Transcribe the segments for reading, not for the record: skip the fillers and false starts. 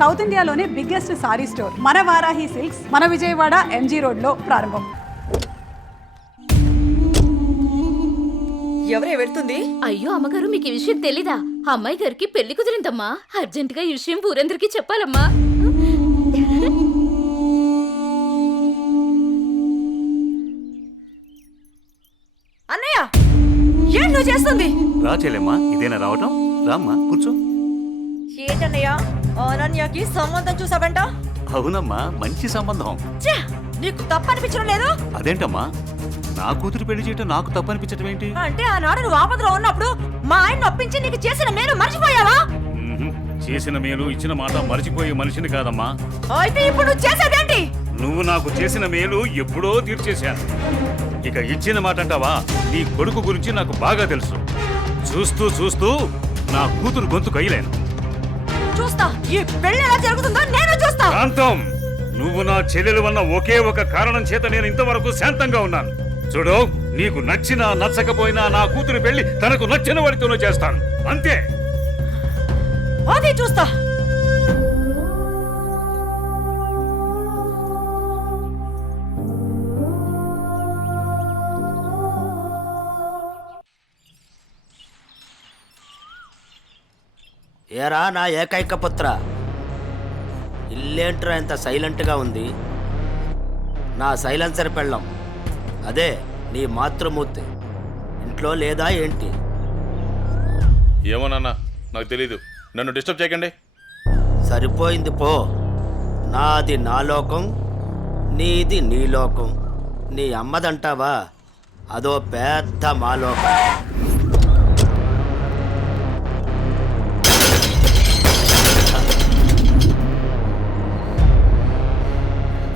South ఇండియాలోనే biggest sorry store మన Varahi silks మన విజయవాడ ఎంజీ రోడ్ లో ప్రారంభం. ఎవరే వెళ్తుంది? అయ్యో అమ్మగారు, మీకు ఈ విషయం తెలీదా? అమ్మాయి గారికి పెళ్లి కుదిరిందమ్మా. అర్జెంట్ గా ఈ విషయం ఊరందరికీ చెప్పాలమ్మా. అన్నయ్య, ఏం నువ్వు చేస్తుంది? రా చెల్లెమ్మా, ఇదేనా రావటం? రామ్మా కూర్చో. ఏంటన్నయ్య, అనన్యకి సంబంధం చూసావంట? అవునమ్మా, మంచి సంబంధం. ఛే, నీకు తప్పనిపించడం లేదు? అదేంటమ్మా, నా కూతురు పెళ్లి చేయటం నాకు తప్పనిపించటం ఏంటి? అంటే ఆనాడు నువ్వు ఆపదలో ఉన్నప్పుడు మా ఆయన నొప్పించి నీకు చేసిన మేలు మర్చిపోయావా? చేసిన మేలు ఇచ్చిన మాట మర్చిపోయే మనిషిని కాదమ్మా. అయితే ఇప్పుడు నువ్వు చేసేదేంటి? నువ్వు నాకు చేసిన మేలు ఎప్పుడో తీర్చేశాను. ఇక ఇచ్చిన మాట అంటావా? నీ కొడుకు గురించి నాకు బాగా తెలుసు. చూస్తూ చూస్తూ నా కూతురు గొంతు కయ్యలేను. చూస్తా, ఈ పెళ్లి ఎలా జరుగుతుందో నేను చూస్తా. కాంతం, నువ్వు నా చెల్లెలు వల్ల ఒకే ఒక కారణం చేత నేను ఇంతవరకు శాంతంగా ఉన్నాను. చూడు, నీకు నచ్చినా నచ్చకపోయినా నా కూతురు పెళ్లి తనకు నచ్చిన వాడితోనే చేస్తాను, అంతే. అది చూస్తా. ఏరా నా ఏకైక పుత్ర, ఇల్లేంట్రా ఎంత సైలెంట్గా ఉంది? నా సైలెన్సర్ పెళ్ళం, అదే నీ మాతృమూర్తి ఇంట్లో లేదా ఏంటి? ఏమోనన్నా, నాకు తెలీదు. నన్ను డిస్టర్బ్ చేయకండి. సరిపోయింది పో. నాది నా లోకం, నీది నీ లోకం. నీ అమ్మదంటావా? అదో పెద్ద మాలోకం.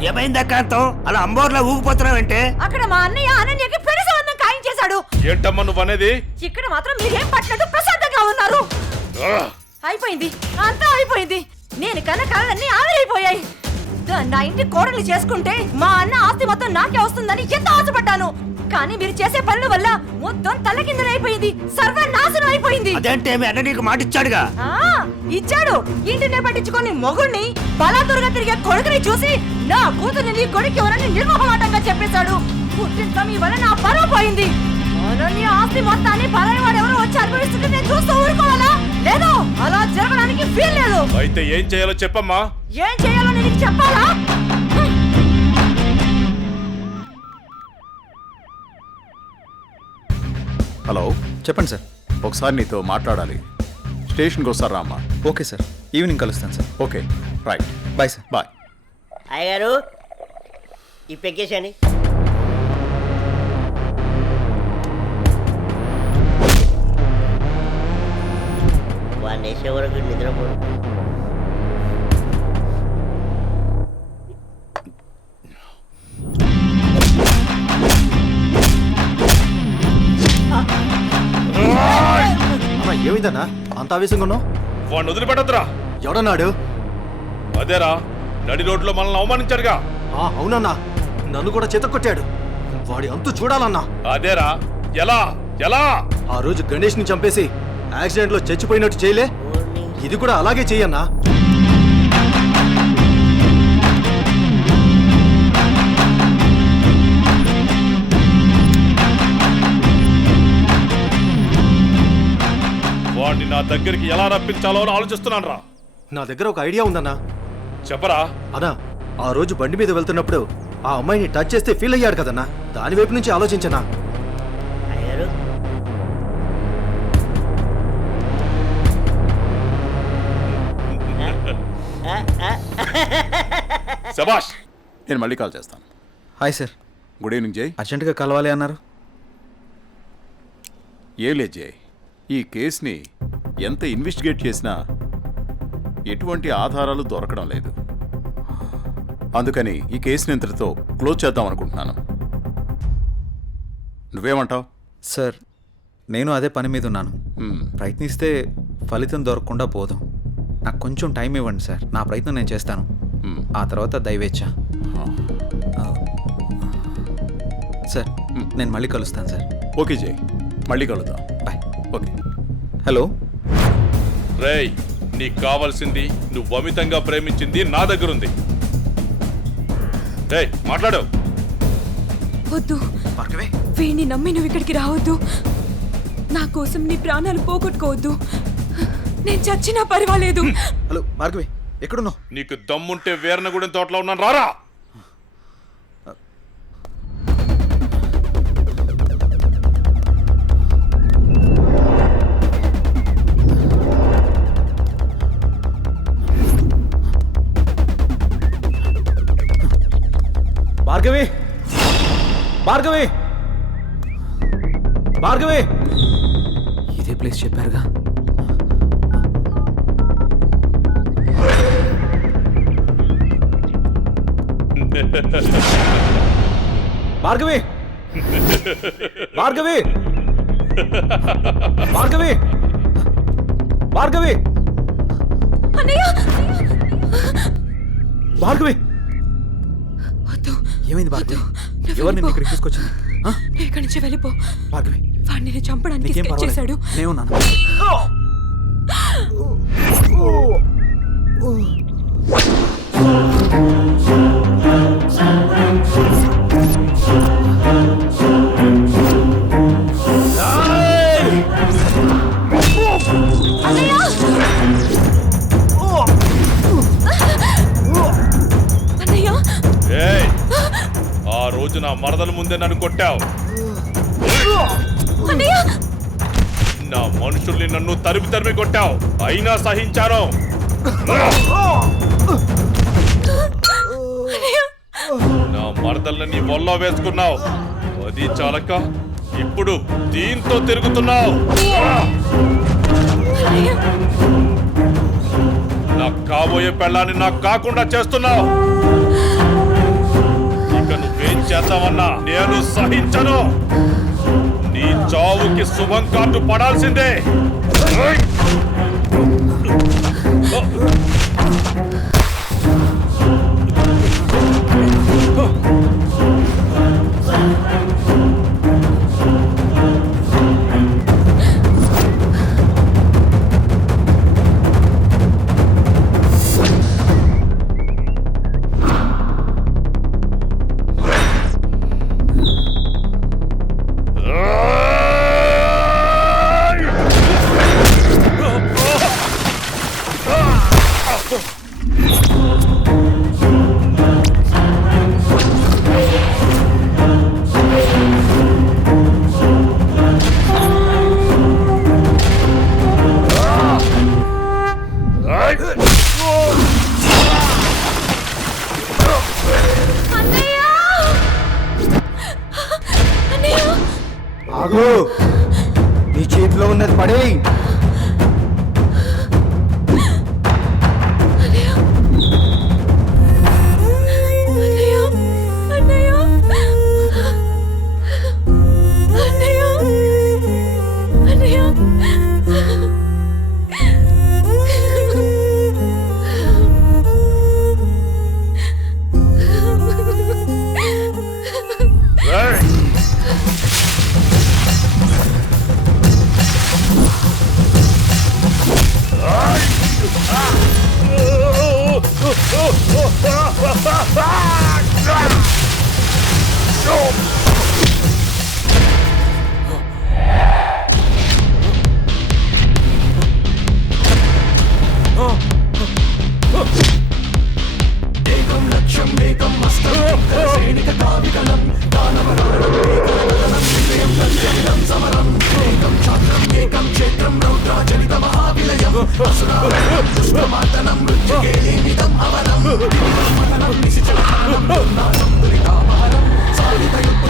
ఏమైందా కాంతం, అలా అంబోర్లా ఊగిపోతున్నావంటే? అక్కడ మా అన్నయ్య అనన్యకి పెళ్లి సంబంధం ఖాయం చేశాడు. ఏంటమ్మా నువ్వు అనేది? ఇక్కడ మాత్రం మీరేం పట్టినట్టు ప్రశాంతంగా ఉన్నారు. అయిపోయింది, అంతా అయిపోయింది. నేను కన్న కళలన్నీ ఆవిరైపోయాయి. నా ఇంటి కోడలు చేసుకుంటే మా అన్న ఆస్తి మొత్తం నాకే వస్తుందని ఎంతో ఆశపడ్డాను. కానీ మీరు చేసే పనుల వల్ల మొత్తం తలకిందులైపోయింది, సర్వనాశనం అయిపోయింది. అదేంటే మీ అన్న నీకు మాట ఇచ్చాడుగా? ఇచ్చాడు. ఇంటినే పట్టించుకొని మొగుణ్ణి బలాదురుగా తిరిగే కొడుకుని చూసి నా కూతుర్ని నీ కొడుకు ఎవరని నిర్మోహమాటంగా చెప్పేశాడు. పుట్టింత మీ వల్ల నా పరువు పోయింది. అనన్య ఆస్తి మొత్తాన్ని పరాయి వాడు ఎవరో వచ్చి అనుభవిస్తుంటే నేను చూస్తూ ఊరుకోవాలా? లేదు, అలా జరగడానికి వీల్లేదు. అయితే ఏం చేయాలో చెప్పమ్మా. ఏం చేయాలో నేను చెప్పాలా? హలో, చెప్పండి సార్. ఒకసారి నీతో మాట్లాడాలి. స్టేషన్కి వస్తారా అమ్మా? ఓకే సార్, ఈవినింగ్ కలుస్తాను సార్. Okay, right. Bye sir. Bye. అయ్యగారు, ఈ పెక్కేశాని. వాడిని వేసే వరకు నిద్రపోడు. ఏమైందన్నా అంత ఆవేశంగా ఉన్నావు? వాడిని వదిలిపెట్టద్దురా. ఎవడన్నాడు? అదేరా, నడి రోడ్లో మనల్ని అవమానించాడుగా. అవునన్నా, నన్ను కూడా చేతకొట్టాడు. వాడి అంతు చూడాలన్నా. అదేరా, ఎలా ఎలా? ఆ రోజు గణేష్ ని చంపేసి యాక్సిడెంట్ లో చచ్చిపోయినట్టు చేయలే, ఇది కూడా అలాగే చెయ్యన్నా. వాడిని నా దగ్గరికి ఎలా రప్పించాలో అని ఆలోచిస్తున్నాను రా. నా దగ్గర ఒక ఐడియా ఉందన్నా. చెప్పరా. అన్నా, ఆ రోజు బండి మీద వెళ్తున్నప్పుడు ఆ అమ్మాయిని టచ్ చేస్తే ఫీల్ అయ్యాడు కదన్నా, దాని వైపు నుంచి ఆలోచించనా. శభాష్. నేను మళ్ళీ కాల్ చేస్తాను. Hi sir. గుడ్ ఈవినింగ్ జై. అర్జెంటుగా కలవాలి అన్నారు. ఏం లేదు జై, ఈ కేసుని ఎంత ఇన్వెస్టిగేట్ చేసినా ఎటువంటి ఆధారాలు దొరకడం లేదు. అందుకని ఈ కేసుని ఇంతటితో క్లోజ్ చేద్దాం అనుకుంటున్నాను. నువ్వేమంటావు? సార్, నేను అదే పని మీద ఉన్నాను. ప్రయత్నిస్తే ఫలితం దొరకకుండా పోదాం. నాకు కొంచెం టైం ఇవ్వండి సార్, నా ప్రయత్నం నేను చేస్తాను. ఆ తర్వాత దయవేచ్ఛ. సార్, నేను మళ్ళీ కలుస్తాను సార్. ఓకే జై, మళ్ళీ కలుద్దాం. బాయ్. ఓకే. హలో. రేయ్, నీకు కావాల్సింది నువ్వు అమితంగా ప్రేమించింది నా దగ్గరుంది. ఏయ్ మాట్లాడు. వద్దు, భార్గవి వీణ్ణి నమ్మి నువ్వు ఇక్కడికి రావద్దు. నా కోసం నీ ప్రాణాలు పోగొట్టుకోవద్దు. నేను చచ్చినా పర్వాలేదు. హలో భార్గవి ఎక్కడున్నావు? నీకు దమ్ముంటే వీరనగూడెం తోటలో ఉన్నాను, రారా. భార్గవి భార్గవి భార్గవి ఇదే ప్లేస్ చెప్పారుగా. భార్గవి భార్గవి భార్గవి భార్గవి అన్నయ్య, భార్గవి వద్దు. ఏమైంది భార్గవి? నువ్వు ఎవరు నిన్ను వెళ్ళిపో. ఇక్కడికి తీసుకొచ్చింది? ఆ? నువ్వు ఇక్కడి నుంచి వెళ్ళిపో. భార్గవి వాడిని నేను చంపడానికి నీకేం స్కెచ్ చేశాడు. పర్వాలేదు, నేనున్నాను. అన్నయ్య, ఏయ్ ఆ రోజు నా మరదల ముందే నన్ను కొట్టావు. అన్నయ్య, నా మనుషుల్ని నన్ను తరిమి కొట్టావు, అయినా సహించాను. నా మరదల్ని నీ వల్ల వేసుకున్నావు, అది చాలక ఇప్పుడు దీంతో తిరుగుతున్నావు. నాకు కాబోయే పెళ్ళాన్ని నాకు కాకుండా చేస్తున్నావు. ఇక నువ్వేం చేద్దామన్నా నేను సహించను. నీ చావుకి శుభం కార్డు పడాల్సిందే. ఆగు, నీ చేతిలో ఉన్నది పడే. సాధిత యుద్ధ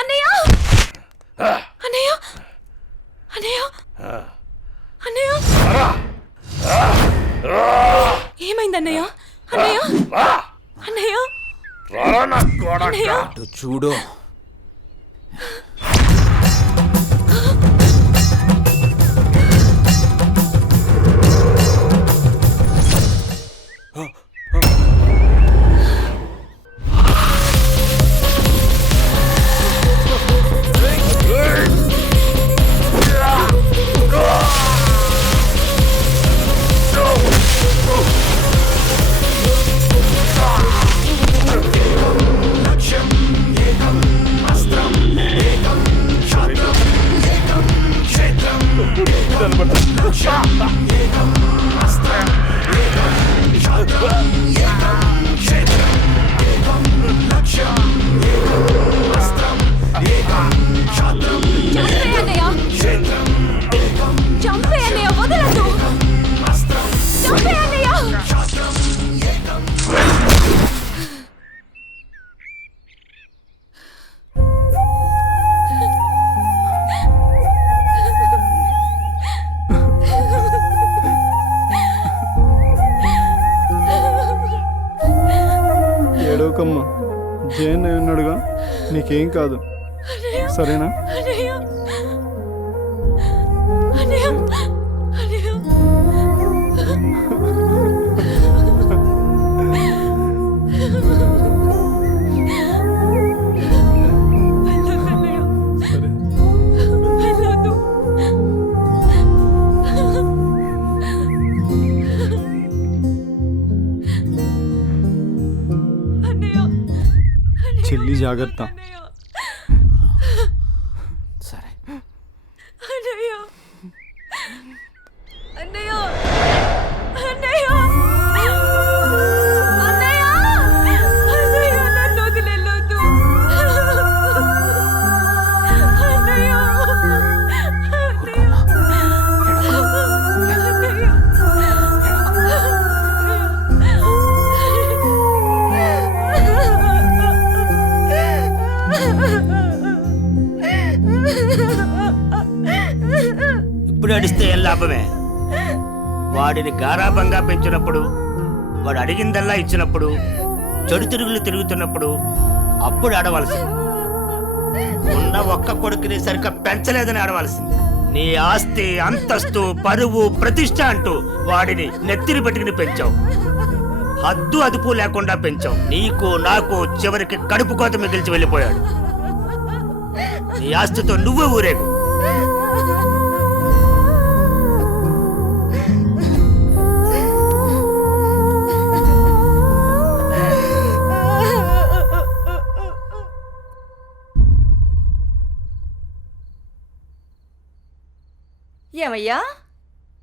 అన్నయ్య అన్నయ్య అన్నయ్య అన్నయ్య ఏమైంది అన్నయ్య అన్నయ్య అన్నయ్య అన్నయ్య అటు చూడు. చంపే అన్నయ్య వదలదు చంపే అన్నయ్య ఏడవకమ్మా, జయన్ ఉన్నాడుగా, నీకేం కాదు, సరేనా? అన్నయ్య అన్నయ్య అన్నయ్య సరే. వెళ్ళొద్దు అన్నయ్య చెల్లి జాగ్రత్త. సరే. అన్నయ్య అన్నయ్య అన్నయ్య అన్నయ్య అన్నయ్య నన్ను వదిలేయొద్దు అన్నయ్య ఇప్పుడు అడిస్తే ఏం లాభమే? వాడిని గారాబంగా పెంచినప్పుడు, వాడు అడిగిందల్లా ఇచ్చినప్పుడు, చెడు తిరుగులు తిరుగుతున్నప్పుడు అప్పుడు ఆడవలసింది. ఉన్న ఒక్క కొడుకుని సరిగ్గా పెంచలేదని ఆడవలసింది. నీ ఆస్తి, అంతస్తు, పరువు, ప్రతిష్ట అంటూ వాడిని నెత్తిని పెట్టుకుని పెంచావు. హద్దు అదుపు లేకుండా పెంచావు. నీకు నాకు చివరికి కడుపు కోత మిగిల్చి వెళ్ళిపోయాడు. నీ ఆస్తితో నువ్వే ఊరేగు. ఏమయ్యా,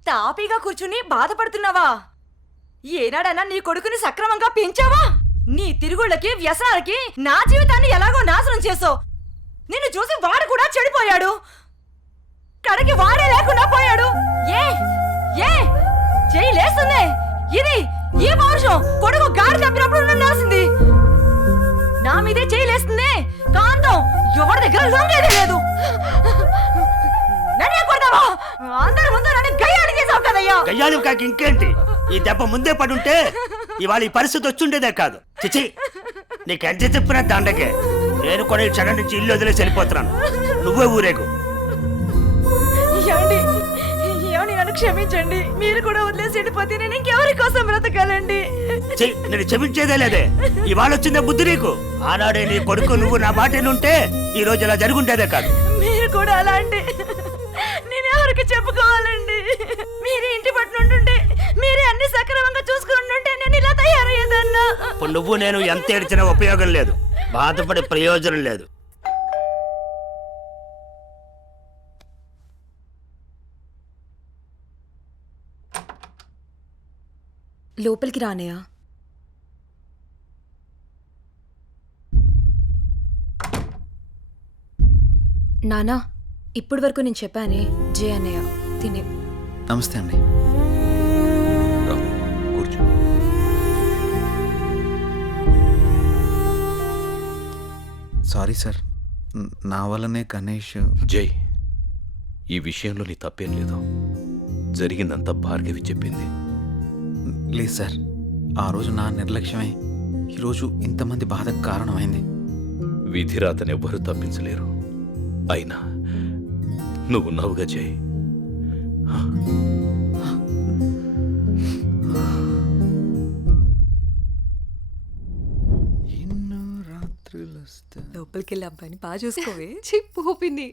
తాపీగా కూర్చుని బాధపడుతున్నావా? ఏనాడన్నా నీ కొడుకుని సక్రమంగా పెంచావా? నీ తిరుగుళ్ళకి, వ్యసనాలకి నా జీవితాన్ని ఎలాగో నాశనం చేసావు. నిన్ను చూసి వాడు కూడా చెడిపోయాడు. కడకి వాడే లేకుండా పోయాడు. ఏ ఏ చెయ్యి లేస్తుంది. ఇది ఈ పౌరుషం కొడుకు గాడి తప్పినప్పుడు ఉండాల్సింది. నా మీదే చెయ్యి లేస్తుంది. కాంతం ఎవరి దగ్గర లొంగేదే లేదు. నన్నే కొడతావా? అందరి ముందు నన్ను గయ్యాడి చేసావు కదయ్యా. గయ్యాలు కాక ఇంకేంటి? ఈ దెబ్బ ముందే పడుంటే ఇవాళ ఈ పరిస్థితి వచ్చుండేదే కాదు. చిచి నీకెంత చెప్పినా దండకే. నేను కూడా ఈ క్షణం నుంచి ఇల్లు వదిలేసి వెళ్ళిపోతున్నాను. నువ్వే ఊరేగు. ఏమండి ఏమండి నన్ను క్షమించండి. మీరు కూడా వదిలేసి వెళ్ళిపోతే నేను ఇంకెవరి కోసం బ్రతకాలండి? ఛీ, నేను క్షమించేదే లేదే. ఇవాళ వచ్చిందే బుద్ధి నీకు. ఆనాడే నీ కొడుకు నువ్వు నా మాట ఉంటే ఈ రోజు ఇలా జరుగుంటేదే కాదు. మీరు కూడా అలా అంటే నేను ఎవరికి చెప్పుకోవాలండి? మీరే ఇంటి పట్టు ఉంటుంటే, మీరే అన్ని సక్రమంగా చూసుకుని ఉంటుంటే నేను ఇలా తయారయ్యేదన్నా. ఇప్పుడు నువ్వు నేను ఎంత ఏడ్చినా ఉపయోగం లేదు. బాధపడే ప్రయోజనం లేదు. లోపలికి రానయా? నానా, ఇప్పటి వరకు నేను చెప్పానే జే అన్నయ్య తినే. నమస్తే అండి. కూర్చో. సారీ సార్, నా వల్లనే గణేష్. జై, ఈ విషయంలో నీ తప్పేం లేదు. జరిగిందంతా భార్గవి చెప్పింది. లేదు సార్, ఆ రోజు నా నిర్లక్ష్యమే ఈరోజు ఇంతమంది బాధకు కారణమైంది. విధిరాతనెవ్వరూ తప్పించలేరు. అయినా నువ్వున్నావుగా జై. ఎన్నో రాత్రులు వస్తా. లోపలికి వెళ్ళి అబ్బాయిని బాగా చూసుకోవే. చిప్పు పిన్ని.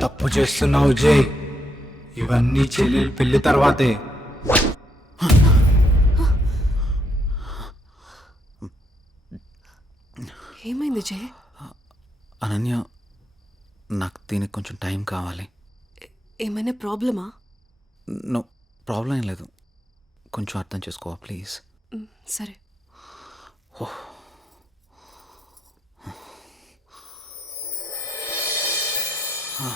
తప్పు చేస్తున్నావు జై. ఇవన్నీ చెల్లెలు పెళ్లి తర్వాతే. ఏమైంది జే? అనన్య, నాకు దీనికి కొంచెం టైం కావాలి. ఏమైనా ప్రాబ్లమా? నో ప్రాబ్లం ఏం లేదు. కొంచెం అర్థం చేసుకోవా ప్లీజ్? సరే. ఆ